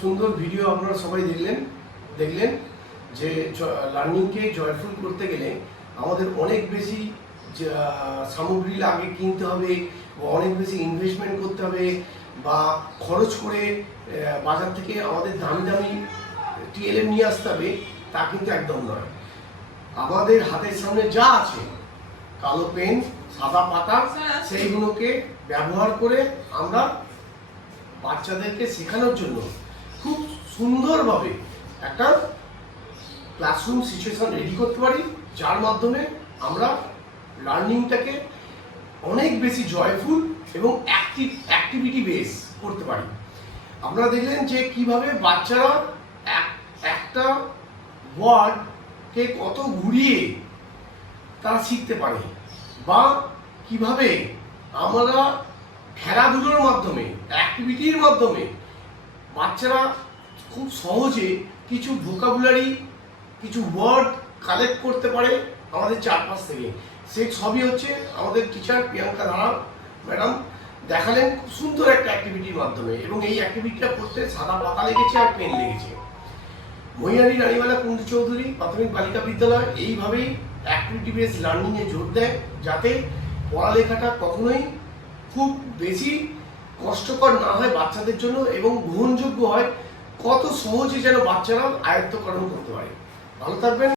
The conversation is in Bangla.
সুন্দর ভিডিও আপনারা সবাই দেখলেন যে লার্নিংকে জয়ফুল করতে গেলে আমাদের অনেক বেশি সামগ্রী আগে কিনতে হবে, অনেক বেশি ইনভেস্টমেন্ট করতে হবে, বা খরচ করে বাজার থেকে আমাদের দামি দামি টিএলএম নিয়ে আসতে হবে, তা কিন্তু একদম নয়। আমাদের হাতের সামনে যা আছে, কালো পেন, সাদা পাতা, সেইগুলোকে ব্যবহার করে আমরা বাচ্চাদেরকে শেখানোর জন্য খুব সুন্দরভাবে একটা ক্লাসরুম সিচুয়েশন রেডি করতে পারি, যার মাধ্যমে আমরা লার্নিংটাকে অনেক বেশি জয়ফুল এবং অ্যাক্টিভিটি বেস করতে পারি। আপনারা দেখলেন যে কিভাবে বাচ্চারা একটা ওয়ার্ডকে কত ঘুরিয়ে তারা শিখতে পারে, বা কিভাবে আমরা খেলাধুলোর মাধ্যমে, অ্যাক্টিভিটির মাধ্যমে বাচ্চারা খুব সহজে কিছু ভোকাবুলারি, কিছু ওয়ার্ড কালেক্ট করতে পারে আমাদের চারপাশ থেকে। সে সবই হচ্ছে আমাদের টিচার প্রিয়াঙ্কা ধারা ম্যাডাম দেখালেন খুব সুন্দর একটা অ্যাক্টিভিটির মাধ্যমে, এবং এই অ্যাক্টিভিটিটা করতে সাদা পাতা লেগেছে আর পেন লেগেছে। মহিয়ারি রানীবালা কুন্ডু চৌধুরী প্রাথমিক বালিকা বিদ্যালয় এইভাবেই অ্যাক্টিভিটি বেস লার্নিংয়ে জোর দেয়, যাতে পড়ালেখাটা কখনোই খুব বেশি কষ্টকর না হয় বাচ্চাদের জন্য, এবং গ্রহণযোগ্য হয়, কত সহজে যেন বাচ্চারা আয়ত্তকরণ করতে পারে। ভালো থাকবেন।